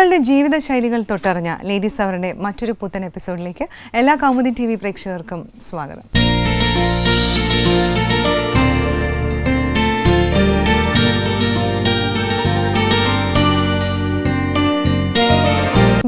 സ്ത്രീകളുടെ ജീവിതശൈലികൾ തൊട്ടറിഞ്ഞ ലേഡീസ് അവറിന്റെ മറ്റൊരു പുത്തൻ എപ്പിസോഡിലേക്ക് എല്ലാ കൗമുദി ടി വി പ്രേക്ഷകർക്കും സ്വാഗതം.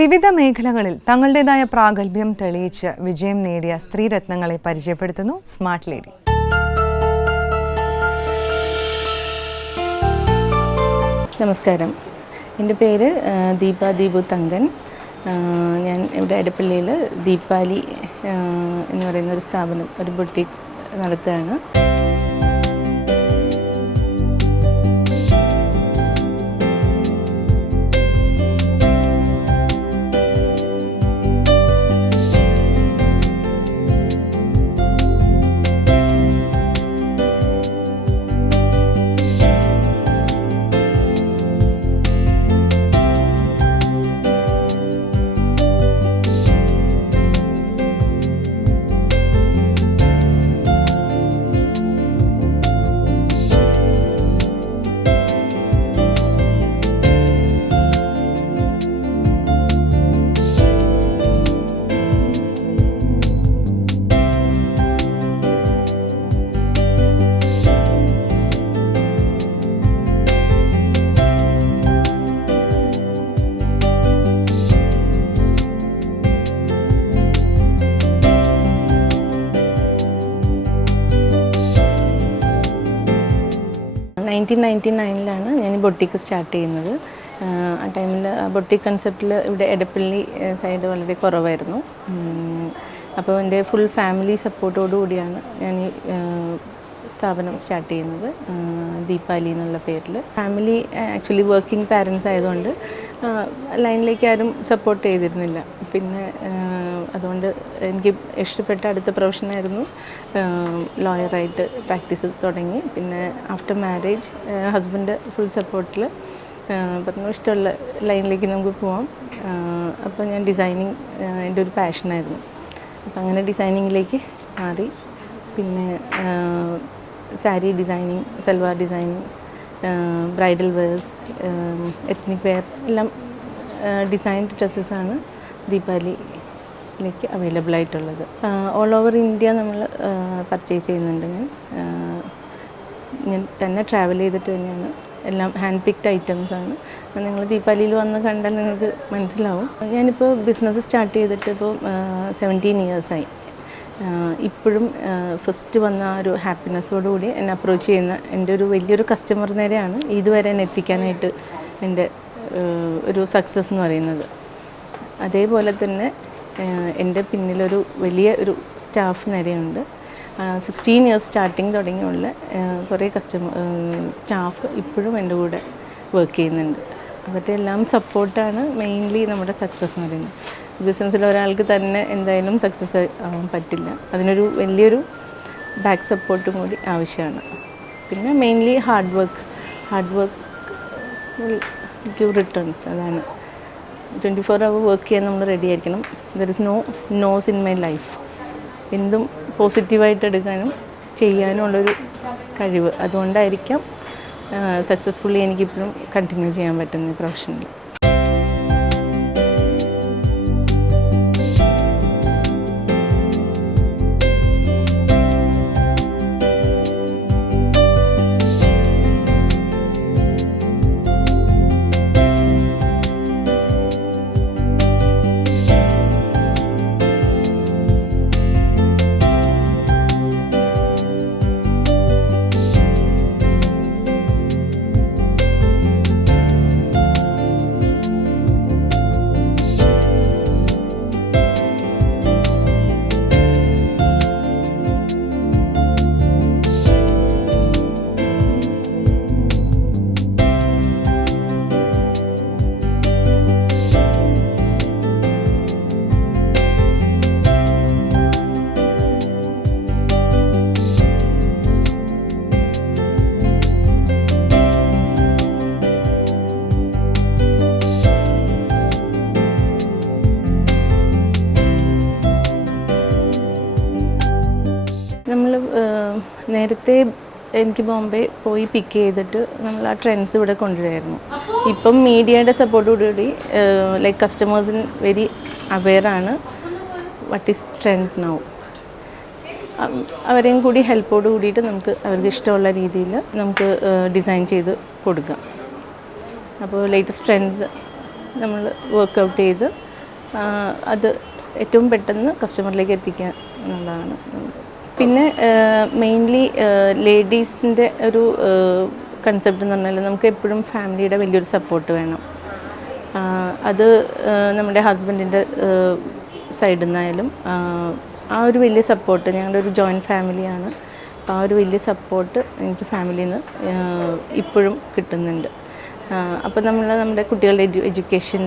വിവിധ മേഖലകളിൽ തങ്ങളുടേതായ പ്രാഗൽഭ്യം തെളിയിച്ച് വിജയം നേടിയ സ്ത്രീരത്നങ്ങളെ പരിചയപ്പെടുത്തുന്നു സ്മാർട്ട് ലേഡി. നമസ്കാരം, എൻ്റെ പേര് ദീപു തങ്കൻ. ഞാൻ ഇവിടെ എടപ്പള്ളിയിൽ ദീപാലി എന്ന് പറയുന്ന ഒരു സ്ഥാപനം, ഒരു ബുട്ടീക്ക് നടത്തുകയാണ്. ഞാൻ ഈ ബൊട്ടിക്ക് സ്റ്റാർട്ട് ചെയ്യുന്നത്. ആ ടൈമിൽ ബൊട്ടിക്ക് കൺസെപ്റ്റിൽ ഇവിടെ എടപ്പള്ളി സൈഡ് വളരെ കുറവായിരുന്നു. അപ്പോൾ എൻ്റെ ഫുൾ ഫാമിലി സപ്പോർട്ടോടുകൂടിയാണ് ഞാൻ ഈ സ്ഥാപനം സ്റ്റാർട്ട് ചെയ്യുന്നത്, ദീപാലി എന്നുള്ള പേരിൽ. ഫാമിലി ആക്ച്വലി വർക്കിംഗ് പാരൻസ് ആയതുകൊണ്ട് ലൈനിലേക്ക് ആരും സപ്പോർട്ട് ചെയ്തിരുന്നില്ല. പിന്നെ അതുകൊണ്ട് എനിക്ക് ഇഷ്ടപ്പെട്ട അടുത്ത പ്രൊഫഷനായിരുന്നു ലോയറായിട്ട് പ്രാക്ടീസ് തുടങ്ങി. പിന്നെ ആഫ്റ്റർ മാരേജ് ഹസ്ബൻഡ് ഫുൾ സപ്പോർട്ടിൽ പറഞ്ഞു ഇഷ്ടമുള്ള ലൈനിലേക്ക് നമുക്ക് പോവാം. അപ്പോൾ ഞാൻ ഡിസൈനിങ് എൻ്റെ ഒരു പാഷനായിരുന്നു. അപ്പോൾ അങ്ങനെ ഡിസൈനിങ്ങിലേക്ക് മാറി. പിന്നെ sari designing, salwar designing, bridal wears, ethnic wear എല്ലാം ഡിസൈൻഡ് ഡ്രസ്സസാണ് ദീപാലിയിലേക്ക് അവൈലബിൾ ആയിട്ടുള്ളത്. ഓൾ ഓവർ ഇന്ത്യ നമ്മൾ പർച്ചേസ് ചെയ്യുന്നുണ്ട്. ഞാൻ തന്നെ ട്രാവൽ ചെയ്തിട്ട് തന്നെയാണ്. എല്ലാം ഹാൻഡ് പിക്ഡ് ഐറ്റംസാണ്. നിങ്ങൾ ദീപാലിയിൽ വന്ന് കണ്ടാൽ നിങ്ങൾക്ക് മനസ്സിലാവും. ഞാനിപ്പോൾ ബിസിനസ് സ്റ്റാർട്ട് ചെയ്തിട്ട് ഇപ്പോൾ 17 ഇയേഴ്സായി. ഇപ്പോഴും ഫസ്റ്റ് വന്ന ആ ഒരു ഹാപ്പിനെസ്സോടുകൂടി എന്നെ അപ്രോച്ച് ചെയ്യുന്ന എൻ്റെ ഒരു വലിയൊരു കസ്റ്റമർ നേരെയാണ് ഇതുവരെ എന്നെ എത്തിക്കാനായിട്ട് എൻ്റെ ഒരു സക്സസ് എന്ന് പറയുന്നത്. അതേപോലെ തന്നെ എൻ്റെ പിന്നിലൊരു വലിയ ഒരു സ്റ്റാഫ് നിരയുണ്ട്. 16 ഇയേഴ്സ് സ്റ്റാർട്ടിങ് തുടങ്ങിയുള്ള കുറേ സ്റ്റാഫ് ഇപ്പോഴും എൻ്റെ കൂടെ വർക്ക് ചെയ്യുന്നുണ്ട്. അവരുടെ എല്ലാം സപ്പോർട്ടാണ് മെയിൻലി നമ്മുടെ സക്സസ് എന്ന് പറയുന്നത്. ബിസിനസ്സിൽ ഒരാൾക്ക് തന്നെ എന്തായാലും സക്സസ് ആവാൻ പറ്റില്ല. അതിനൊരു വലിയൊരു ബാക്ക് സപ്പോർട്ടും കൂടി ആവശ്യമാണ്. പിന്നെ mainly hard work give returns. അതാണ് 24 hour വർക്ക് ചെയ്യാൻ നമ്മൾ റെഡി ആയിരിക്കണം. There is no's in my life. എന്തും പോസിറ്റീവായിട്ട് എടുക്കാനും ചെയ്യാനും ഉള്ളൊരു കഴിവ്. അതുകൊണ്ടായിരിക്കാം സക്സസ്ഫുള്ളി എനിക്കിപ്പോഴും കണ്ടിന്യൂ ചെയ്യാൻ പറ്റുന്ന ഈ പ്രൊഫഷനിൽ. നേരത്തെ എനിക്ക് ബോംബെ പോയി പിക്ക് ചെയ്തിട്ട് നമ്മൾ ആ ട്രെൻഡ്സ് ഇവിടെ കൊണ്ടുവരുമായിരുന്നു. ഇപ്പം മീഡിയയുടെ സപ്പോർട്ടോടുകൂടി ലൈക്ക് കസ്റ്റമേഴ്സിന് വെരി അവെയറാണ് വാട്ട് ഈസ് ട്രെൻഡ് നൗ. അവരെയും കൂടി ഹെൽപ്പോട് കൂടിയിട്ട് നമുക്ക് അവർക്ക് ഇഷ്ടമുള്ള രീതിയിൽ നമുക്ക് ഡിസൈൻ ചെയ്ത് കൊടുക്കാം. അപ്പോൾ ലേറ്റസ്റ്റ് ട്രെൻഡ്സ് നമ്മൾ വർക്കൗട്ട് ചെയ്ത് അത് ഏറ്റവും പെട്ടെന്ന് കസ്റ്റമറിലേക്ക് എത്തിക്കുക എന്നുള്ളതാണ്. പിന്നെ മെയിൻലി ലേഡീസിൻ്റെ ഒരു കൺസെപ്റ്റ് എന്ന് പറഞ്ഞാൽ നമുക്ക് എപ്പോഴും ഫാമിലിയുടെ വലിയൊരു സപ്പോർട്ട് വേണം. അത് നമ്മുടെ ഹസ്ബൻഡിൻ്റെ സൈഡിൽ നിന്നായാലും ആ ഒരു വലിയ സപ്പോർട്ട്, ഞങ്ങളുടെ ഒരു ജോയിൻറ്റ് ഫാമിലിയാണ്, ആ ഒരു വലിയ സപ്പോർട്ട് എനിക്ക് ഫാമിലിയിൽ നിന്ന് ഇപ്പോഴും കിട്ടുന്നുണ്ട്. അപ്പോൾ നമ്മുടെ കുട്ടികളുടെ എഡ്യൂക്കേഷൻ,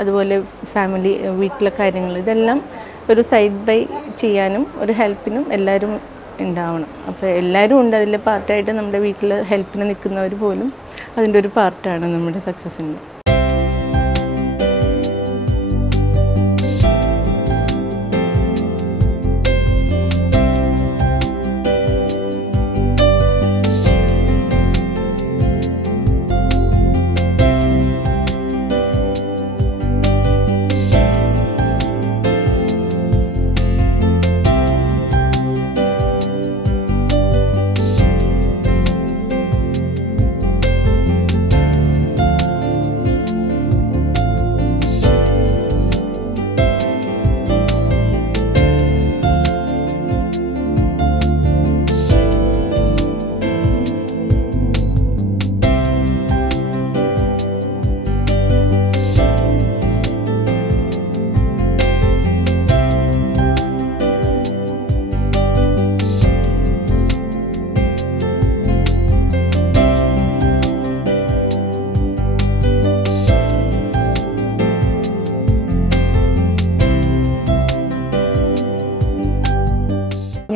അതുപോലെ ഫാമിലി വീട്ടിലെ കാര്യങ്ങൾ, ഇതെല്ലാം ഒരു സൈഡ് ബൈ ചെയ്യാനും ഒരു ഹെൽപ്പിനും എല്ലാവരും ഉണ്ടാവണം. അപ്പോൾ എല്ലാവരും ഉണ്ട് അതിലെ പാർട്ടായിട്ട്. നമ്മുടെ വീട്ടിൽ ഹെൽപ്പിന് നിൽക്കുന്നവർ പോലും അതിൻ്റെ ഒരു പാർട്ടാണ് നമ്മുടെ സക്സസ്സിൻ്റെ.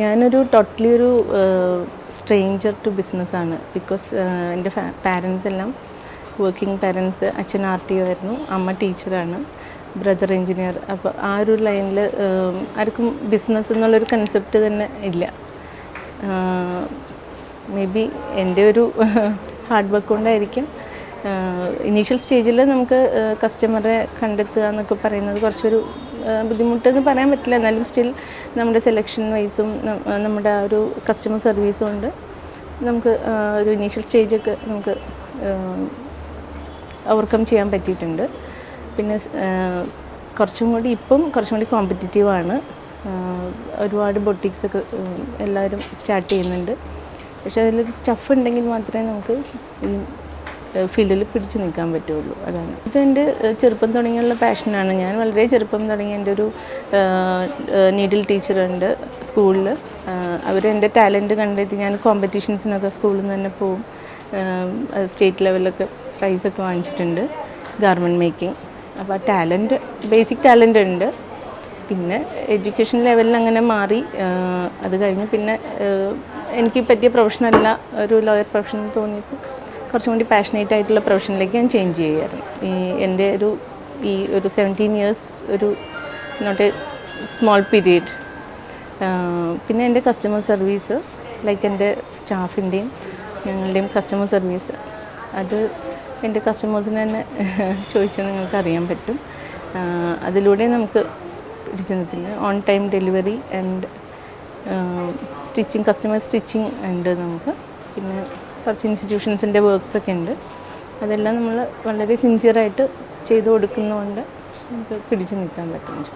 ഞാനൊരു ടോട്ടലി ഒരു സ്ട്രേഞ്ചർ ടു ബിസിനസ്സാണ്. ബിക്കോസ് എൻ്റെ പാരൻസ് എല്ലാം വർക്കിംഗ് പാരൻസ്. അച്ഛൻ RTO ആയിരുന്നു, അമ്മ ടീച്ചറാണ്, ബ്രദർ എൻജിനീയർ. അപ്പോൾ ആ ഒരു ലൈനിൽ ആർക്കും ബിസിനസ് എന്നുള്ളൊരു കൺസെപ്റ്റ് തന്നെ ഇല്ല. മേ ബി എൻ്റെ ഒരു ഹാർഡ് വർക്ക് കൊണ്ടായിരിക്കും. ഇനീഷ്യൽ സ്റ്റേജിൽ നമുക്ക് കസ്റ്റമറെ കണ്ടെത്തുക എന്നൊക്കെ പറയുന്നത് കുറച്ചൊരു ബുദ്ധിമുട്ടെന്ന് പറയാൻ പറ്റില്ല. എന്നാലും സ്റ്റിൽ നമ്മുടെ സെലക്ഷൻ വൈസും നമ്മുടെ ആ ഒരു കസ്റ്റമർ സർവീസും കൊണ്ട് നമുക്ക് ഒരു ഇനീഷ്യൽ സ്റ്റേജൊക്കെ നമുക്ക് ഓവർകം ചെയ്യാൻ പറ്റിയിട്ടുണ്ട്. പിന്നെ കുറച്ചും കൂടി കോമ്പറ്റീറ്റീവാണ്. ഒരുപാട് ബൊട്ടിക്സൊക്കെ എല്ലാവരും സ്റ്റാർട്ട് ചെയ്യുന്നുണ്ട്. പക്ഷേ അതിലൊരു സ്റ്റഫ് ഉണ്ടെങ്കിൽ മാത്രമേ നമുക്ക് ഈ ഫീൽഡിൽ പിടിച്ചു നിൽക്കാൻ പറ്റുള്ളൂ. അതാണ് ഇതെൻ്റെ ചെറുപ്പം തുടങ്ങിയുള്ള പാഷനാണ്. ഞാൻ വളരെ ചെറുപ്പം തുടങ്ങി. എൻ്റെ ഒരു നീഡിൽ ടീച്ചറുണ്ട് സ്കൂളിൽ. അവരെൻ്റെ ടാലൻറ്റ് കണ്ടെത്തി ഞാൻ കോമ്പറ്റീഷൻസിനൊക്കെ സ്കൂളിൽ നിന്ന് തന്നെ പോവും. സ്റ്റേറ്റ് ലെവലിലൊക്കെ പ്രൈസൊക്കെ വാങ്ങിച്ചിട്ടുണ്ട് ഗാർമെൻറ്റ് മേക്കിംഗ്. അപ്പോൾ ആ ടാലൻറ്റ്, ബേസിക് ടാലൻ്റ് ഉണ്ട്. പിന്നെ എഡ്യൂക്കേഷൻ ലെവലിൽ അങ്ങനെ മാറി. അത് കഴിഞ്ഞ് പിന്നെ എനിക്ക് പറ്റിയ പ്രൊഫഷനല്ല, ഒരു ലോയർ പ്രൊഫഷൻ തോന്നിയപ്പോൾ കുറച്ചും കൂടി പാഷനേറ്റ് ആയിട്ടുള്ള പ്രൊഫഷനിലേക്ക് ഞാൻ ചേഞ്ച് ചെയ്യുമായിരുന്നു. എൻ്റെ ഒരു 17 years ഒരു നോട്ട് എ സ്മോൾ പീരീഡ്. പിന്നെ എൻ്റെ കസ്റ്റമർ സർവീസ്, ലൈക്ക് എൻ്റെ സ്റ്റാഫിൻ്റെയും ഞങ്ങളുടെയും കസ്റ്റമർ സർവീസ്, അത് എൻ്റെ കസ്റ്റമേഴ്സിന് തന്നെ ചോദിച്ചാൽ നിങ്ങൾക്ക് അറിയാൻ പറ്റും. അതിലൂടെ നമുക്ക് പിടിച്ചു നിൽക്കില്ല. On time delivery and stitching, customer stitching ഉണ്ട് നമുക്ക്. പിന്നെ കുറച്ച് ഇൻസ്റ്റിറ്റ്യൂഷൻസിൻ്റെ വർക്ക്സൊക്കെ ഉണ്ട്. അതെല്ലാം നമ്മൾ വളരെ സിൻസിയറായിട്ട് ചെയ്തു കൊടുക്കുന്നതുകൊണ്ട് നമുക്ക് പിടിച്ചു നിൽക്കാൻ പറ്റും.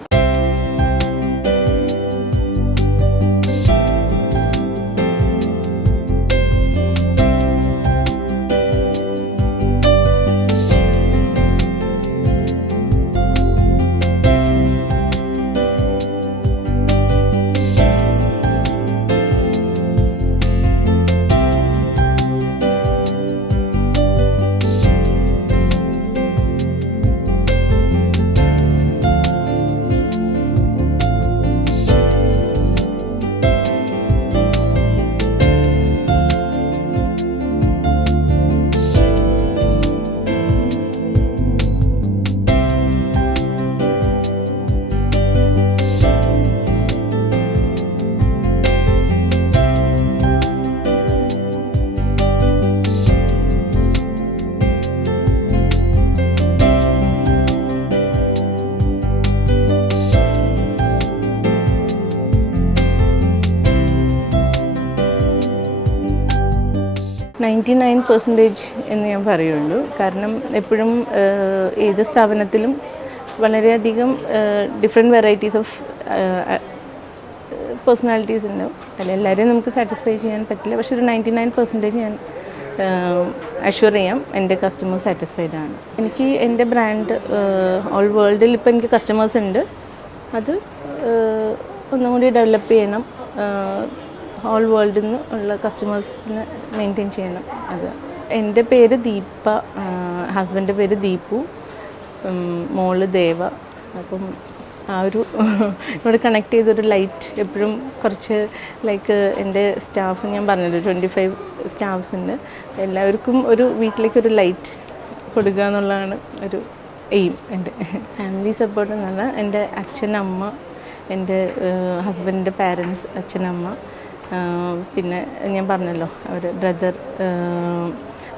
99% എന്ന് ഞാൻ പറയുള്ളൂ. കാരണം എപ്പോഴും ഏത് സ്ഥാപനത്തിലും വളരെയധികം ഡിഫറെൻറ്റ് വെറൈറ്റീസ് ഓഫ് പേഴ്സണാലിറ്റീസ് ഉണ്ടാവും. എല്ലാവരെയും നമുക്ക് സാറ്റിസ്ഫൈ ചെയ്യാൻ പറ്റില്ല. പക്ഷേ ഒരു 99% ഞാൻ അഷ്വർ ചെയ്യാം എൻ്റെ കസ്റ്റമേഴ്സ് സാറ്റിസ്ഫൈഡ് ആണ്. എനിക്ക് എൻ്റെ ബ്രാൻഡ് ഓൾ വേൾഡിൽ ഇപ്പോൾ എനിക്ക് കസ്റ്റമേഴ്സ് ഉണ്ട്. അത് ഒന്നും കൂടി ഡെവലപ്പ് ചെയ്യണം. ഓൾ വേൾഡിൽ നിന്ന് ഉള്ള കസ്റ്റമേഴ്സിനെ മെയിൻറ്റെയിൻ ചെയ്യണം. അത് എൻ്റെ പേര് ദീപ, ഹസ്ബൻഡിൻ്റെ പേര് ദീപു, മോള് ദേവ. അപ്പം ആ ഒരു ഇവിടെ കണക്ട് ചെയ്തൊരു ലൈറ്റ് എപ്പോഴും കുറച്ച് ലൈക്ക് എൻ്റെ സ്റ്റാഫ് ഞാൻ പറഞ്ഞല്ലോ 25 സ്റ്റാഫ്സ് ഉണ്ട്. എല്ലാവർക്കും ഒരു വീട്ടിലേക്കൊരു ലൈറ്റ് കൊടുക്കുക എന്നുള്ളതാണ് ഒരു എയിം എൻ്റെ. ഫാമിലി സപ്പോർട്ട് എന്ന് പറഞ്ഞാൽ എൻ്റെ അച്ഛൻ, അമ്മ, എൻ്റെ ഹസ്ബൻഡിൻ്റെ പാരൻസ്, അച്ഛനമ്മ, പിന്നെ ഞാൻ പറഞ്ഞല്ലോ അവർ ബ്രദർ,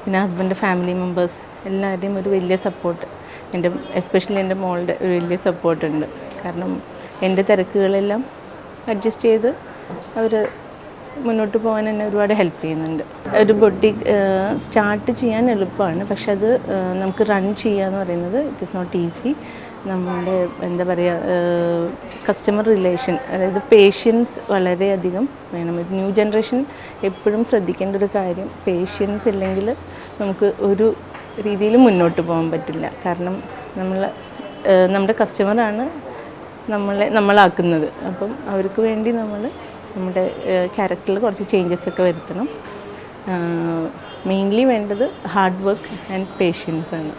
പിന്നെ ഹസ്ബൻഡിൻ്റെ ഫാമിലി മെമ്പേഴ്സ്, എല്ലാവരുടെയും ഒരു വലിയ സപ്പോർട്ട് എൻ്റെ, എസ്പെഷ്യലി എൻ്റെ മോളുടെ ഒരു വലിയ സപ്പോർട്ടുണ്ട്. കാരണം എൻ്റെ തിരക്കുകളെല്ലാം അഡ്ജസ്റ്റ് ചെയ്ത് അവർ മുന്നോട്ട് പോകാൻ എന്നെ ഒരുപാട് ഹെൽപ്പ് ചെയ്യുന്നുണ്ട്. ഒരു ബൊട്ടിക് സ്റ്റാർട്ട് ചെയ്യാൻ എളുപ്പമാണ്, പക്ഷെ അത് നമുക്ക് റൺ ചെയ്യുക എന്ന് പറയുന്നത് ഇറ്റ് ഇസ് നോട്ട് ഈസി. നമ്മുടെ എന്താ പറയുക, കസ്റ്റമർ റിലേഷൻ, അതായത് പേഷ്യൻസ് വളരെയധികം വേണം. ഒരു ന്യൂ ജനറേഷൻ എപ്പോഴും ശ്രദ്ധിക്കേണ്ട ഒരു കാര്യം, പേഷ്യൻസ് ഇല്ലെങ്കിൽ നമുക്ക് ഒരു രീതിയിൽ മുന്നോട്ട് പോകാൻ പറ്റില്ല. കാരണം നമ്മുടെ കസ്റ്റമറാണ് നമ്മളാക്കുന്നത്. അപ്പം അവർക്ക് വേണ്ടി നമ്മുടെ ക്യാരക്ടറിൽ കുറച്ച് ചേഞ്ചസ് ഒക്കെ വരുത്തണം. മെയിൻലി വേണ്ടത് ഹാർഡ് വർക്ക് ആൻഡ് പേഷ്യൻസ് ആണ്.